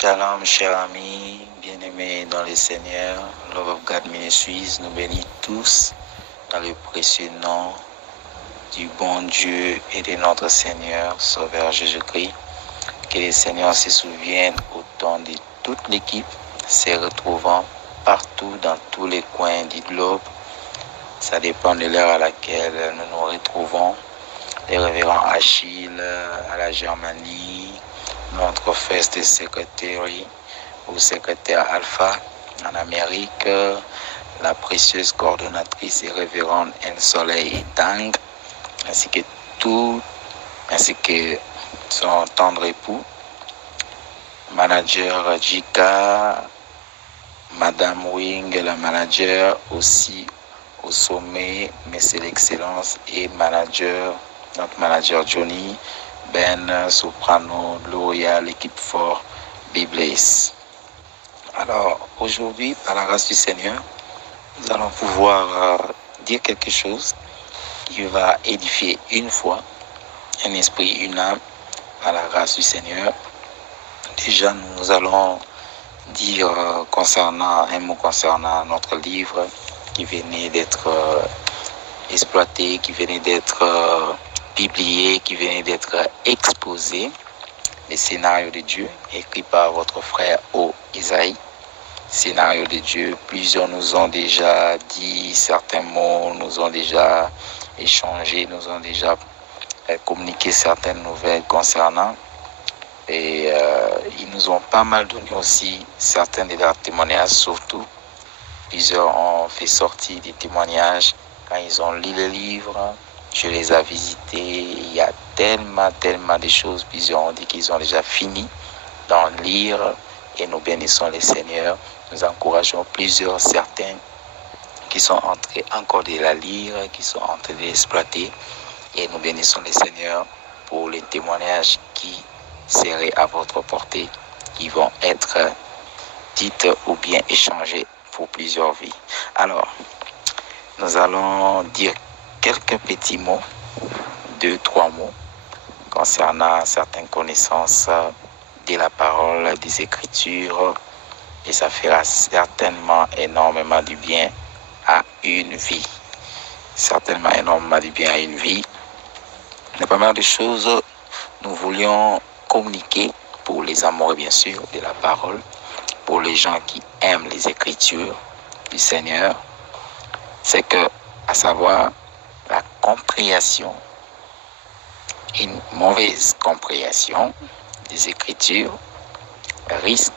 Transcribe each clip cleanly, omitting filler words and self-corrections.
Shalom, chers amis, bien-aimés dans le Seigneur. Love of God Ministries nous bénit tous dans le précieux nom du bon Dieu et de notre Seigneur, Sauveur Jésus-Christ. Que le Seigneur se souvienne autant de toute l'équipe se retrouvant partout dans tous les coins du globe. Ça dépend de l'heure à laquelle nous nous retrouvons. Les révérends Achille à la Germanie, notre first secretary ou secrétaire Alpha en Amérique, la précieuse coordonnatrice et révérende Soleil Tang, ainsi que son tendre époux, manager Jika, Madame Wing, la manager aussi au sommet, Messieurs l'Excellence et notre manager Johnny, Ben, Soprano, Gloria, l'équipe fort, Be Blessed. Alors, aujourd'hui, par la grâce du Seigneur, nous allons pouvoir dire quelque chose qui va édifier une foi, un esprit, une âme, par la grâce du Seigneur. Déjà, nous allons dire un mot concernant notre livre qui venait d'être exploité, qui venait d'être publié, qui venait d'être exposé, les scénarios de Dieu, écrit par votre frère O. Isaïe. Scénario de Dieu, plusieurs nous ont déjà dit certains mots, nous ont déjà échangé, nous ont déjà communiqué certaines nouvelles concernant. Et ils nous ont pas mal donné aussi certains de leurs témoignages, surtout. Plusieurs ont fait sortir des témoignages quand ils ont lu le livre. Je les ai visités. Il y a tellement de choses. Plusieurs ont dit qu'ils ont déjà fini d'en lire. Et nous bénissons le Seigneur. Nous encourageons certains qui sont en train encore de la lire, qui sont en train de l'exploiter. Et nous bénissons le Seigneur pour les témoignages qui seraient à votre portée, qui vont être dites ou bien échangées pour plusieurs vies. Alors, nous allons dire quelques petits mots, 2-3 mots, concernant certaines connaissances de la parole, des Écritures, et ça fera certainement énormément du bien à une vie. Certainement énormément du bien à une vie. La première des choses, nous voulions communiquer pour les amoureux, bien sûr, de la parole, pour les gens qui aiment les Écritures du Seigneur, c'est que, à savoir, la compréhension, une mauvaise compréhension des Écritures risque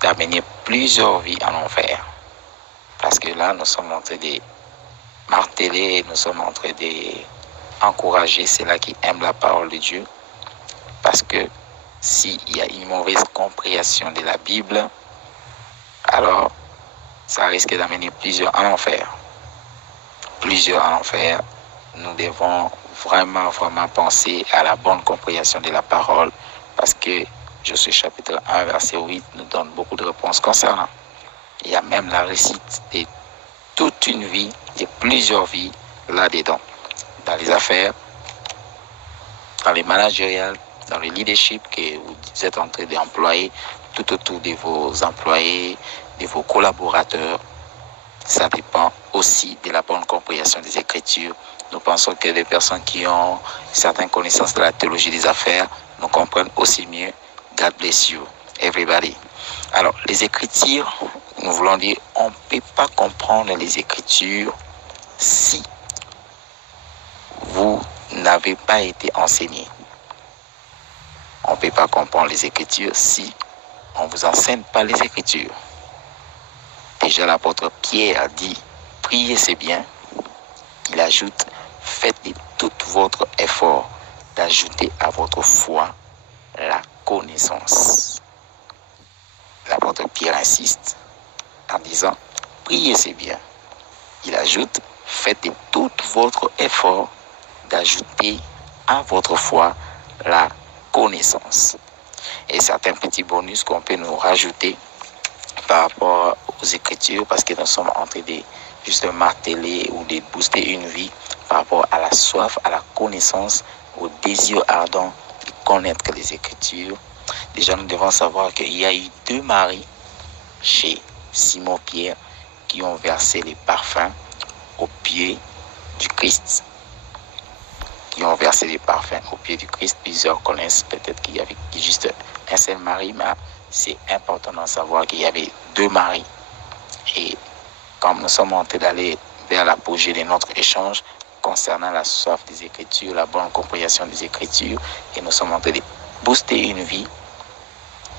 d'amener plusieurs vies en enfer. Parce que là, nous sommes en train de marteler, nous sommes en train d'encourager ceux-là qui aiment la parole de Dieu. Parce que s'il y a une mauvaise compréhension de la Bible, alors ça risque d'amener plusieurs en enfer. Plusieurs en enfer. Nous devons vraiment penser à la bonne compréhension de la parole, parce que Josué chapitre 1, verset 8 nous donne beaucoup de réponses concernant. Il y a même la récite de toute une vie, de plusieurs vies là-dedans. Dans les affaires, dans les managériales, dans le leadership que vous êtes en train d'employer, tout autour de vos employés, de vos collaborateurs. Ça dépend aussi de la bonne compréhension des Écritures. Nous pensons que les personnes qui ont certaines connaissances de la théologie des affaires nous comprennent aussi mieux. God bless you, everybody. Alors, les Écritures, nous voulons dire, on ne peut pas comprendre les Écritures si vous n'avez pas été enseigné. On ne peut pas comprendre les Écritures si on ne vous enseigne pas les Écritures. Déjà, l'apôtre Pierre dit, priez c'est bien. Il ajoute, faites de tout votre effort d'ajouter à votre foi la connaissance. L'apôtre Pierre insiste en disant, priez c'est bien. Il ajoute, faites de tout votre effort d'ajouter à votre foi la connaissance. Et certains petits bonus qu'on peut nous rajouter par rapport aux Écritures, parce que nous sommes en train de juste marteler ou de booster une vie par rapport à la soif, à la connaissance, au désir ardent de connaître les Écritures. Déjà, nous devons savoir qu'il y a eu 2 maris chez Simon-Pierre qui ont versé les parfums aux pieds du Christ. Qui ont versé les parfums aux pieds du Christ. Plusieurs connaissent peut-être qu'il y avait juste un seul mari, mais c'est important de savoir qu'il y avait 2 maris. Et comme nous sommes en train d'aller vers l'apogée de notre échange concernant la soif des Écritures, la bonne compréhension des Écritures, et nous sommes en train de booster une vie,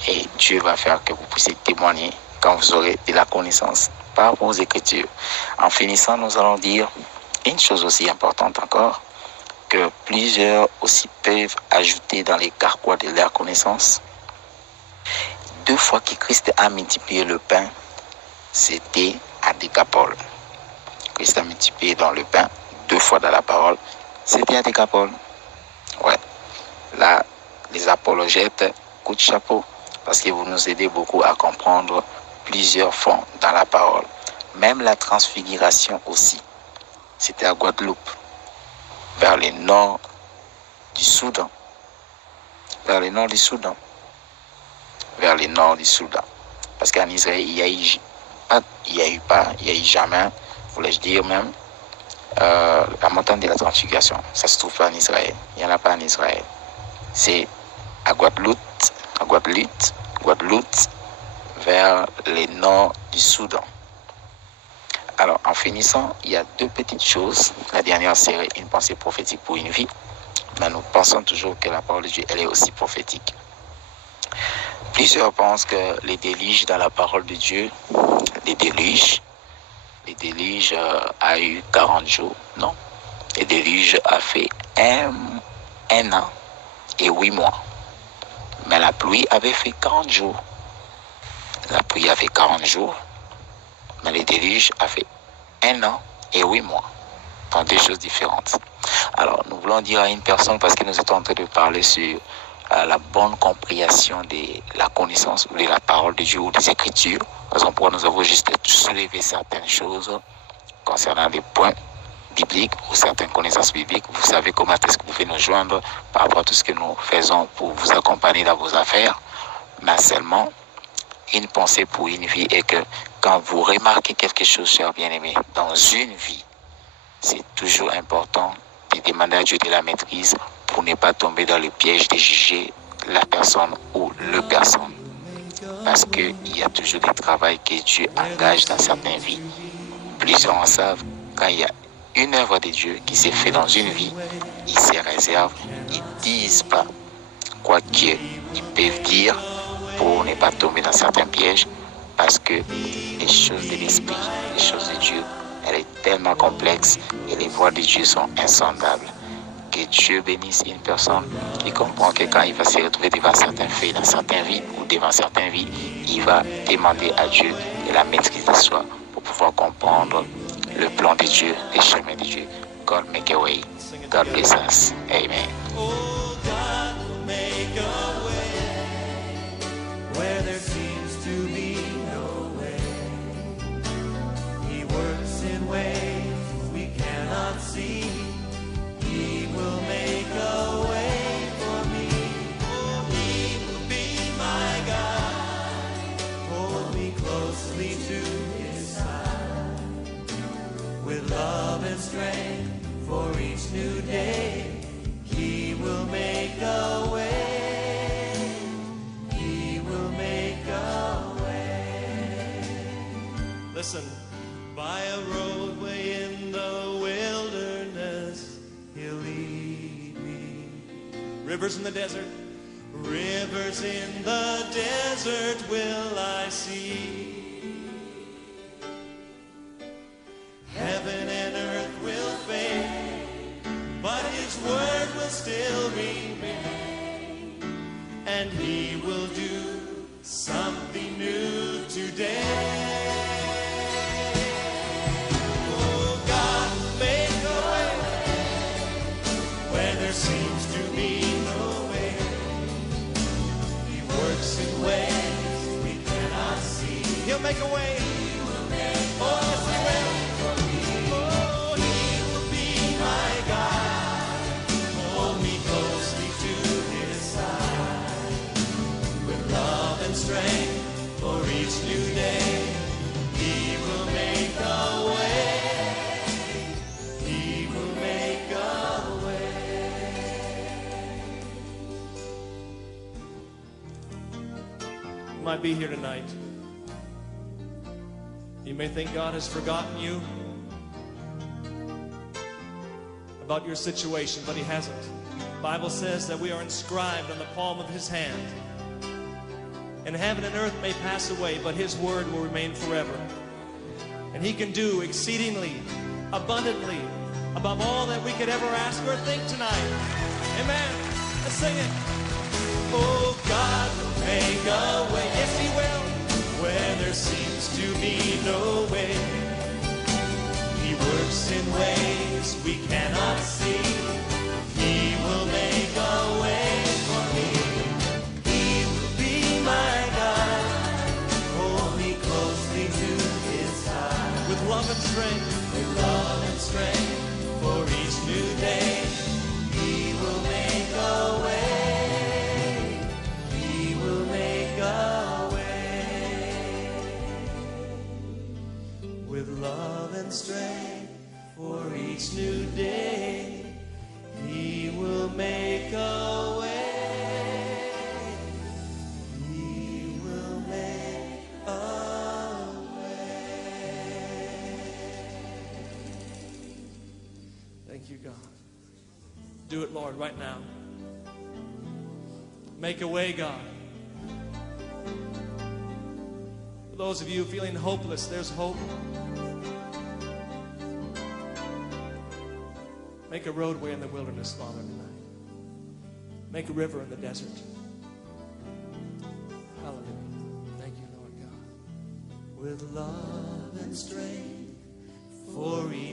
et Dieu va faire que vous puissiez témoigner quand vous aurez de la connaissance par rapport aux Écritures. En finissant, nous allons dire une chose aussi importante encore, que plusieurs aussi peuvent ajouter dans les carquois de leur connaissance. 2 fois que Christ a multiplié le pain, c'était à Décapole. Christ a multiplié dans le pain 2 fois dans la parole, c'était à Décapole. Ouais. Là, les apologètes, coup de chapeau, parce que vous nous aidez beaucoup à comprendre plusieurs fonds dans la parole. Même la transfiguration aussi, c'était à Guadeloupe, vers le nord du Soudan. Vers le nord du Soudan. Vers le nord du Soudan. Parce qu'en Israël, il y a eu jamais, voulais-je dire même, la montagne de la transfiguration. Ça se trouve pas en Israël. Il n'y en a pas en Israël. C'est à Guadeloupe, vers le nord du Soudan. Alors, en finissant, il y a 2 petites choses. La dernière serait une pensée prophétique pour une vie. Mais nous pensons toujours que la parole de Dieu, elle est aussi prophétique. Plusieurs pensent que les déluges dans la parole de Dieu, les déluges a eu 40 jours. Non. Les déluges a fait un an et 8 mois. Mais la pluie avait fait 40 jours. La pluie a fait 40 jours. Mais les déluges a fait 1 an et 8 mois. Donc 2 choses différentes. Alors, nous voulons dire à une personne, parce que nous étions en train de parler sur la bonne compréhension de la connaissance de la parole de Dieu ou des Écritures. Raison pour laquelle nous avons juste soulevé certaines choses concernant des points bibliques ou certaines connaissances bibliques. Vous savez comment est-ce que vous pouvez nous joindre par rapport à tout ce que nous faisons pour vous accompagner dans vos affaires. Mais seulement, une pensée pour une vie est que quand vous remarquez quelque chose, cher bien-aimé, dans une vie, c'est toujours important de demander à Dieu de la maîtrise pour ne pas tomber dans le piège de juger la personne ou le personne. Parce qu'il y a toujours des travails que Dieu engage dans certaines vies. Plusieurs en savent, quand il y a une œuvre de Dieu qui s'est faite dans une vie, ils se réservent, ils ne disent pas quoi qu'ils peuvent dire pour ne pas tomber dans certains pièges, parce que les choses de l'esprit, les choses de Dieu, elle est tellement complexe et les voies de Dieu sont insondables. Que Dieu bénisse une personne qui comprend que quand il va se retrouver devant certains faits, dans certaines vies ou devant certaines vies, il va demander à Dieu de la maîtrise de soi pour pouvoir comprendre le plan de Dieu, les chemins de Dieu. God make a way. God bless us. Amen. Oh, God will make a way where there seems to be no way. He works in ways we cannot see. He will make a way for me. Oh, He will be my guide. Hold me closely to His side. With love and strength for each new day, He will make a way. He will make a way. Listen, by a roadway in the wilderness, He'll lead me. Rivers in the desert, rivers in the desert will I see. Heaven and earth will fade, but His word will still remain, and He will do something new today. Oh, God, make a way where there seems to be no way. He works in ways we cannot see. He'll make a way. Oh, yes, He will. Oh, He will be my guide. Hold me closely to His side. You might be here tonight. You may think God has forgotten you about your situation, but He hasn't. The Bible says that we are inscribed on the palm of His hand. And heaven and earth may pass away, but His word will remain forever. And He can do exceedingly, abundantly, above all that we could ever ask or think tonight. Amen. Let's sing it. Oh, God will make a way. Yes, He will. Where there seems to be no way. He works in ways we cannot see. He will make a way for me. He will be my God. Hold me closely to His side. With love and strength. With love and strength for each new day. He will make a way. He will make a way. With love and strength for each new day. He will make a way. He will make a way. Thank you, God. Do it, Lord, right now. Make a way, God. For those of you feeling hopeless, there's hope. Make a roadway in the wilderness, Father, tonight. Make a river in the desert. Hallelujah. Thank you, Lord God. With love and strength for each